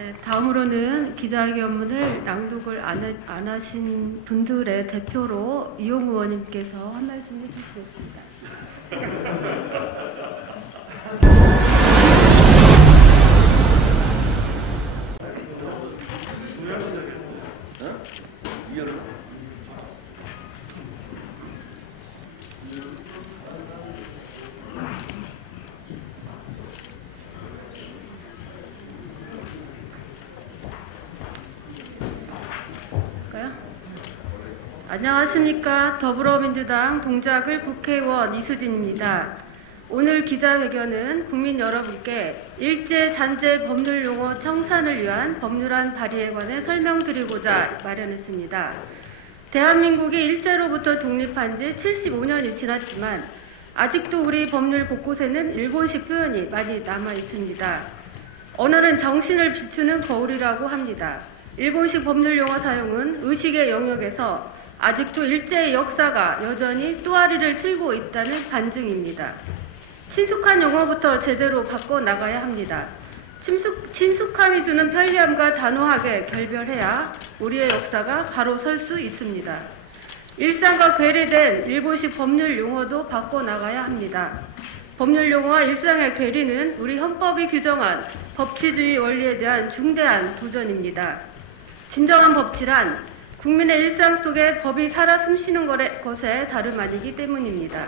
네, 다음으로는 기자회견문을 낭독을 안 하신 분들의 대표로 이용 의원님께서 한 말씀 해주시겠습니다. 안녕하십니까. 더불어민주당 동작을 국회의원 이수진입니다. 오늘 기자회견은 국민 여러분께 일제 잔재 법률 용어 청산을 위한 법률안 발의에 관해 설명드리고자 마련했습니다. 대한민국이 일제로부터 독립한 지 75년이 지났지만 아직도 우리 법률 곳곳에는 일본식 표현이 많이 남아 있습니다. 언어는 정신을 비추는 거울이라고 합니다. 일본식 법률 용어 사용은 의식의 영역에서 아직도 일제의 역사가 여전히 또아리를 틀고 있다는 반증입니다. 친숙한 용어부터 제대로 바꿔나가야 합니다. 친숙함이 주는 편리함과 단호하게 결별해야 우리의 역사가 바로 설 수 있습니다. 일상과 괴리된 일본식 법률 용어도 바꿔나가야 합니다. 법률 용어와 일상의 괴리는 우리 헌법이 규정한 법치주의 원리에 대한 중대한 도전입니다. 진정한 법치란 국민의 일상 속에 법이 살아 숨쉬는 것에 다름 아니기 때문입니다.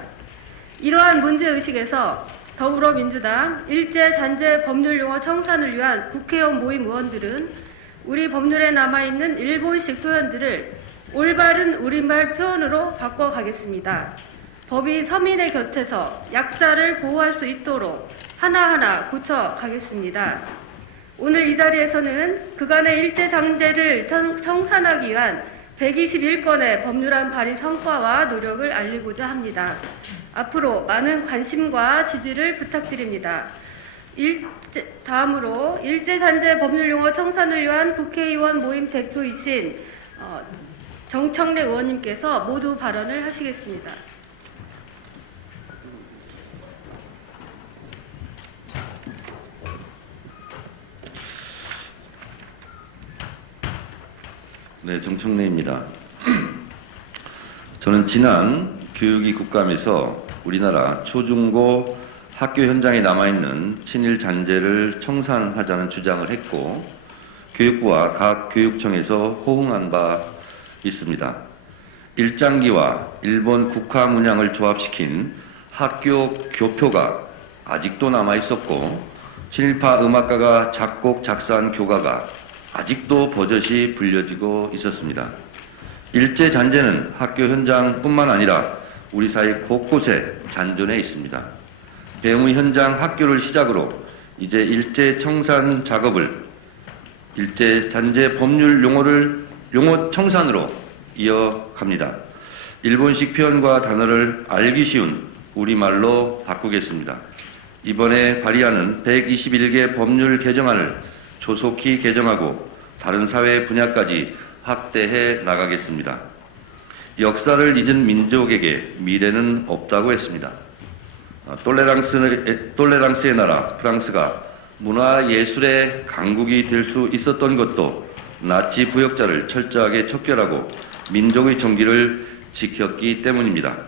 이러한 문제의식에서 더불어민주당 일제 잔재 법률 용어 청산을 위한 국회의원 모임 의원들은 우리 법률에 남아있는 일본식 표현들을 올바른 우리말 표현으로 바꿔가겠습니다. 법이 서민의 곁에서 약자를 보호할 수 있도록 하나하나 고쳐가겠습니다. 오늘 이 자리에서는 그간의 일제 잔재를 청산하기 위한 121건의 법률안 발의 성과와 노력을 알리고자 합니다. 앞으로 많은 관심과 지지를 부탁드립니다. 다음으로 일제 잔재 법률 용어 청산을 위한 국회의원 모임 대표이신 정청래 의원님께서 모두 발언을 하시겠습니다. 네, 정청래입니다. 저는 지난 교육위 국감에서 우리나라 초중고 학교 현장에 남아있는 친일 잔재를 청산하자는 주장을 했고 교육부와 각 교육청에서 호응한 바 있습니다. 일장기와 일본 국화 문양을 조합시킨 학교 교표가 아직도 남아있었고 친일파 음악가가 작곡 작사한 교가가 아직도 버젓이 불려지고 있었습니다. 일제 잔재는 학교 현장뿐만 아니라 우리 사회 곳곳에 잔존해 있습니다. 배움의 현장 학교를 시작으로 이제 일제 청산 작업을 일제 잔재 법률 용어 청산으로 이어갑니다. 일본식 표현과 단어를 알기 쉬운 우리말로 바꾸겠습니다. 이번에 발의하는 121개 법률 개정안을 조속히 개정하고 다른 사회 분야까지 확대해 나가겠습니다. 역사를 잊은 민족에게 미래는 없다고 했습니다. 톨레랑스의 나라 프랑스가 문화예술의 강국이 될 수 있었던 것도 나치 부역자를 철저하게 척결하고 민족의 정기를 지켰기 때문입니다.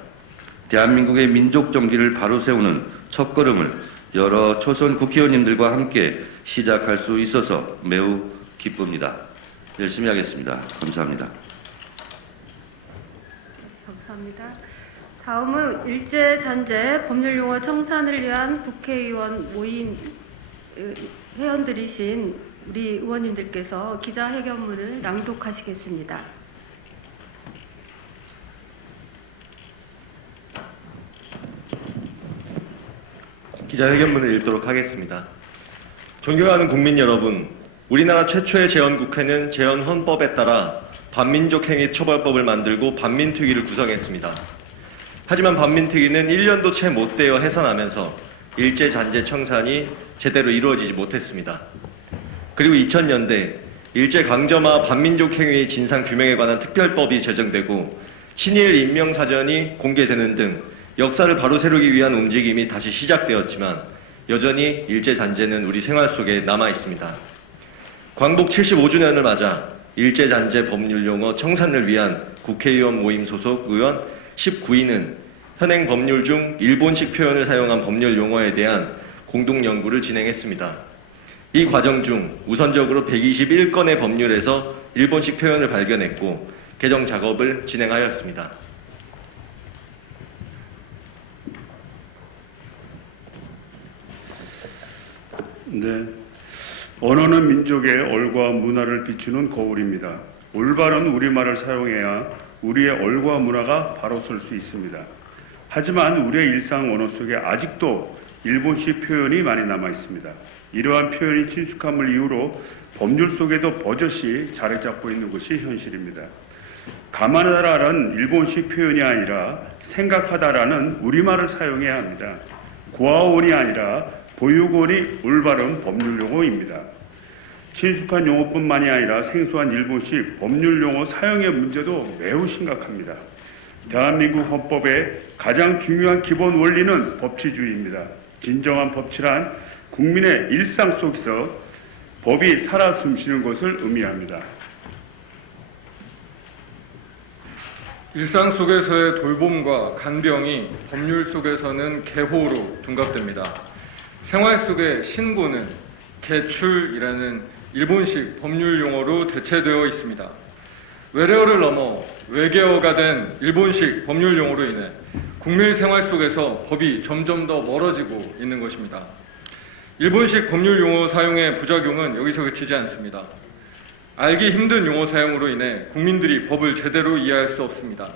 대한민국의 민족 정기를 바로 세우는 첫걸음을 여러 초선 국회의원님들과 함께 시작할 수 있어서 매우 기쁩니다. 열심히 하겠습니다. 감사합니다. 감사합니다. 다음은 일제 잔재 법률 용어 청산을 위한 국회의원 모임 회원들이신 우리 의원님들께서 기자회견문을 낭독하시겠습니다. 기자회견문을 읽도록 하겠습니다. 존경하는 국민 여러분, 우리나라 최초의 재헌국회는 재헌헌법에 따라 반민족 행위 처벌법을 만들고 반민특위를 구성했습니다. 하지만 반민특위는 1년도 채 못 되어 해산하면서 일제 잔재 청산이 제대로 이루어지지 못했습니다. 그리고 2000년대 일제 강점화 반민족 행위의 진상 규명에 관한 특별법이 제정되고 친일 인명사전이 공개되는 등 역사를 바로 세우기 위한 움직임이 다시 시작되었지만 여전히 일제 잔재는 우리 생활 속에 남아 있습니다. 광복 75주년을 맞아 일제잔재 법률용어 청산을 위한 국회의원 모임 소속 의원 19인은 현행 법률 중 일본식 표현을 사용한 법률 용어에 대한 공동 연구를 진행했습니다. 이 과정 중 우선적으로 121건의 법률에서 일본식 표현을 발견했고 개정 작업을 진행하였습니다. 네. 언어는 민족의 얼과 문화를 비추는 거울입니다. 올바른 우리말을 사용해야 우리의 얼과 문화가 바로 설 수 있습니다. 하지만 우리의 일상 언어 속에 아직도 일본식 표현이 많이 남아 있습니다. 이러한 표현이 친숙함을 이유로 법률 속에도 버젓이 자리 잡고 있는 것이 현실입니다. 감안하다라는 일본식 표현이 아니라 생각하다라는 우리말을 사용해야 합니다. 고아원이 아니라 보육원이 올바른 법률 용어입니다. 친숙한 용어뿐만이 아니라 생소한 일본식 법률 용어 사용의 문제도 매우 심각합니다. 대한민국 헌법의 가장 중요한 기본 원리는 법치주의입니다. 진정한 법치란 국민의 일상 속에서 법이 살아 숨쉬는 것을 의미합니다. 일상 속에서의 돌봄과 간병이 법률 속에서는 계호로 둔갑됩니다. 생활 속의 신고는 개출이라는 일본식 법률 용어로 대체되어 있습니다. 외래어를 넘어 외계어가 된 일본식 법률 용어로 인해 국민 생활 속에서 법이 점점 더 멀어지고 있는 것입니다. 일본식 법률 용어 사용의 부작용은 여기서 그치지 않습니다. 알기 힘든 용어 사용으로 인해 국민들이 법을 제대로 이해할 수 없습니다.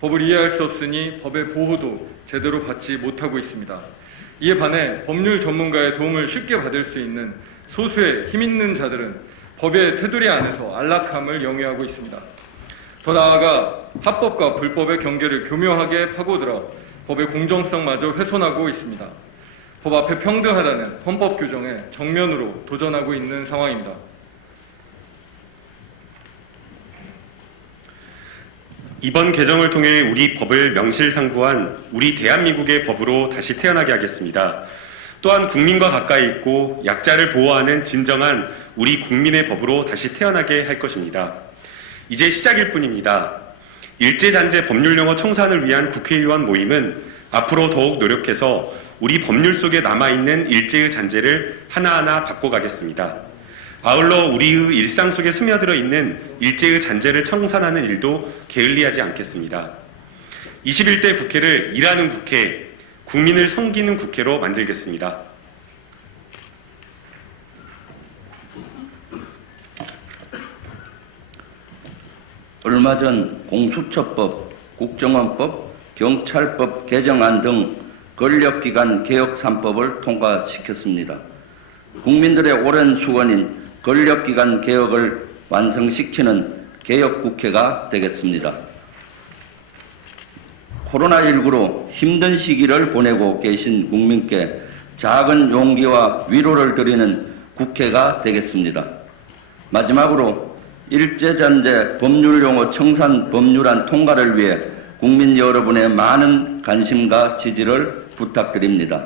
법을 이해할 수 없으니 법의 보호도 제대로 받지 못하고 있습니다. 이에 반해 법률 전문가의 도움을 쉽게 받을 수 있는 소수의 힘있는 자들은 법의 테두리 안에서 안락함을 영위하고 있습니다. 더 나아가 합법과 불법의 경계를 교묘하게 파고들어 법의 공정성마저 훼손하고 있습니다. 법 앞에 평등하다는 헌법 규정에 정면으로 도전하고 있는 상황입니다. 이번 개정을 통해 우리 법을 명실상부한 우리 대한민국의 법으로 다시 태어나게 하겠습니다. 또한 국민과 가까이 있고 약자를 보호하는 진정한 우리 국민의 법으로 다시 태어나게 할 것입니다. 이제 시작일 뿐입니다. 일제잔재 법률용어 청산을 위한 국회의원 모임은 앞으로 더욱 노력해서 우리 법률 속에 남아있는 일제의 잔재를 하나하나 바꿔가겠습니다. 아울러 우리의 일상 속에 스며들어 있는 일제의 잔재를 청산하는 일도 게을리하지 않겠습니다. 21대 국회를 일하는 국회, 국민을 섬기는 국회로 만들겠습니다. 얼마 전 공수처법, 국정원법, 경찰법 개정안 등 권력기관 개혁 3법을 통과시켰습니다. 국민들의 오랜 수건인 권력기관 개혁을 완성시키는 개혁국회가 되겠습니다. 코로나19로 힘든 시기를 보내고 계신 국민께 작은 용기와 위로를 드리는 국회가 되겠습니다. 마지막으로 일제잔재 법률용어 청산 법률안 통과를 위해 국민 여러분의 많은 관심과 지지를 부탁드립니다.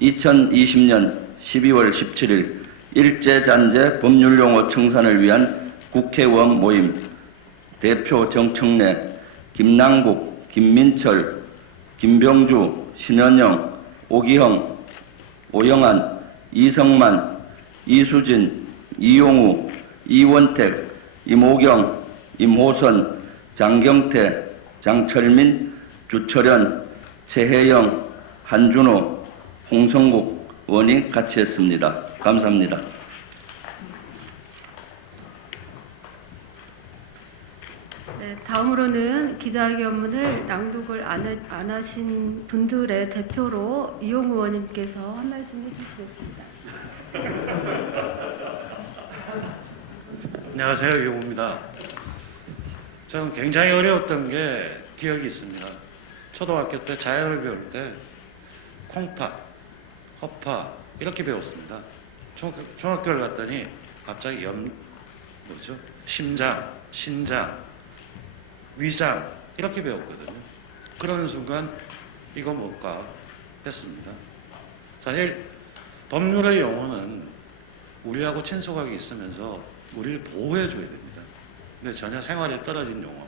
2020년 12월 17일 일제잔재 법률용어 청산을 위한 국회의원 모임 대표 정청래, 김남국, 김민철, 김병주, 신현영, 오기형, 오영환, 이성만, 이수진, 이용우, 이원택, 임호경, 임호선, 장경태, 장철민, 주철현, 최혜영, 한준호, 홍성국 의원이 같이 했습니다. 감사합니다. 네, 다음으로는 기자회견문을 낭독을 안 하신 분들의 대표로 이용 의원님께서 한 말씀 해주시겠습니다. 안녕하세요. 이용우입니다. 저는 굉장히 어려웠던 게 기억이 있습니다. 초등학교 때 자연을 배울 때 콩팥, 허파 이렇게 배웠습니다. 중학교를 갔더니 갑자기 심장, 신장, 위장 이렇게 배웠거든요. 그러는 순간 이거 뭘까 했습니다. 사실 법률의 용어는 우리하고 친숙하게 있으면서 우리를 보호해 줘야 됩니다. 근데 전혀 생활에 떨어진 용어,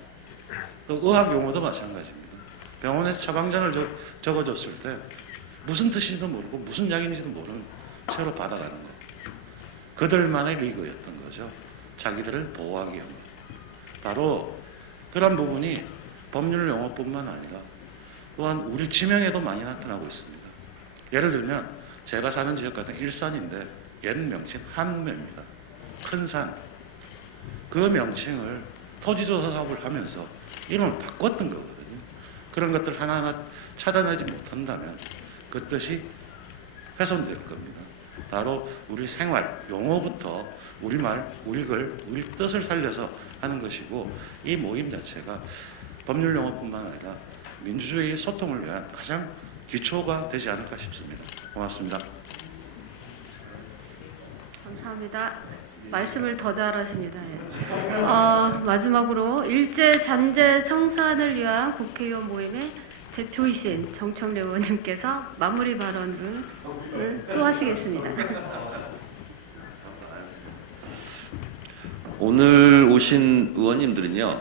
또 의학 용어도 마찬가지입니다. 병원에서 처방전을 적어줬을 때 무슨 뜻인지도 모르고 무슨 약인지도 모르는 채로 받아가는 것. 그들만의 리그였던 거죠. 자기들을 보호하기 위한 것. 바로 그런 부분이 법률 용어뿐만 아니라 또한 우리 지명에도 많이 나타나고 있습니다. 예를 들면 제가 사는 지역 같은 일산인데 옛 명칭 한매입니다. 큰 산. 그 명칭을 토지조사 사업을 하면서 이름을 바꿨던 거거든요. 그런 것들 하나하나 찾아내지 못한다면 그 뜻이 훼손될 겁니다. 바로 우리 생활, 용어부터 우리말, 우리 글, 우리 뜻을 살려서 하는 것이고 이 모임 자체가 법률 용어뿐만 아니라 민주주의의 소통을 위한 가장 기초가 되지 않을까 싶습니다. 고맙습니다. 감사합니다. 말씀을 더 잘하십니다. 예. 마지막으로 일제 잔재 청산을 위한 국회의원 모임의 대표이신 정청래 의원님께서 마무리 발언을 또 하시겠습니다. 오늘 오신 의원님들은요,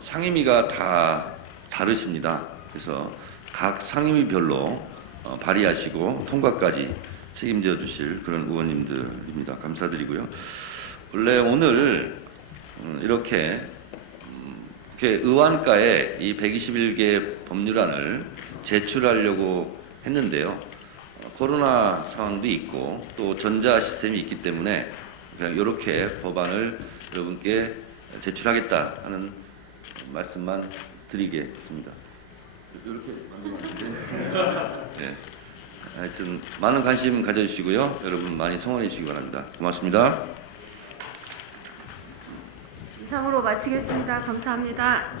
상임위가 다 다르십니다. 그래서 각 상임위별로 발의하시고 통과까지 책임져 주실 그런 의원님들입니다. 감사드리고요. 원래 오늘 이렇게 의안가에 이 121개 법률안을 제출하려고 했는데요. 코로나 상황도 있고 또 전자 시스템이 있기 때문에 그냥 이렇게 법안을 여러분께 제출하겠다 하는 말씀만 드리겠습니다. 이렇게 네. 하여튼 많은 관심 가져주시고요. 여러분 많이 성원해 주시기 바랍니다. 고맙습니다. 이상으로 마치겠습니다. 감사합니다.